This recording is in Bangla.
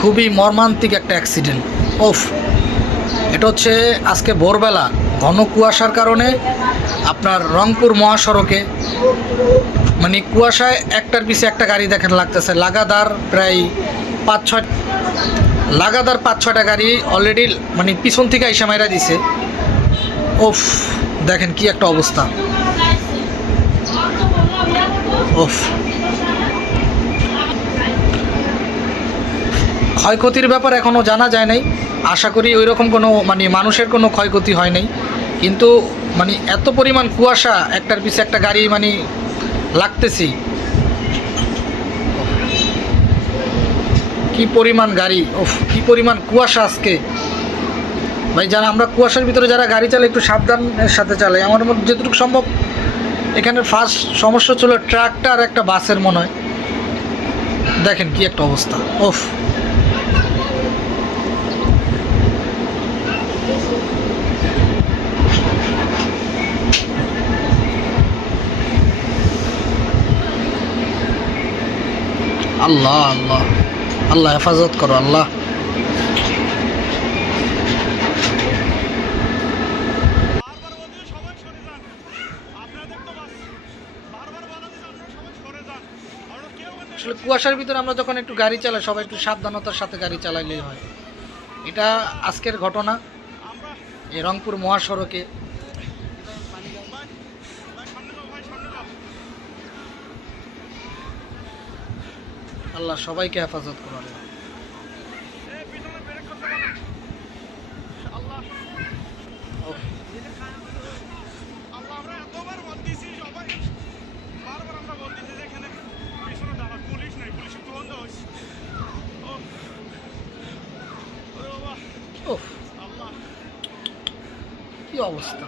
খুবই মর্মান্তিক একটা অ্যাক্সিডেন্ট। ওফ, এটা হচ্ছে আজকে ভোরবেলা ঘন কুয়াশার কারণে আপনার রংপুর মহাসড়কে, মানে কুয়াশায় একটার পিছে একটা গাড়ি দেখেন লাগতেছে, লাগাতার পাঁচ ছয়টা গাড়ি অলরেডি মানে পিছন থেকে আইসা মাইরা দিছে। ওফ, দেখেন কি একটা অবস্থা। ওফ, ক্ষয়ক্ষতির ব্যাপার এখনও জানা যায় নাই। আশা করি ওই রকম কোনো মানে মানুষের কোনো ক্ষয়ক্ষতি হয় নাই, কিন্তু মানে এত পরিমাণ কুয়াশা, একটার পিছে একটা গাড়ি মানে লাগতেছি। কি পরিমাণ গাড়ি, ওফ কি পরিমাণ কুয়াশা আজকে। ভাই যারা আমরা কুয়াশার ভিতরে যারা গাড়ি চালাই একটু সাবধানের সাথে চালাই। আমার মধ্যে যতটুকু সম্ভব এখানে ফার্স্ট সমস্যা ছিল ট্রাকটা আর একটা বাসের মনে হয়। দেখেন কি একটা অবস্থা। ওফ, আল্লাহ আল্লাহ আল্লাহ হেফাজত করো আল্লাহ। আসলে কুয়াশার ভিতরে আমরা যখন একটু গাড়ি চালাই সবাই একটু সাবধানতার সাথে গাড়ি চালাইলেই হয়। এটা আজকের ঘটনা এই রংপুর মহাসড়কে। আল্লাহ সবাইকে হেফাজত করো আল্লাহ। ওহ, কি অবস্থা।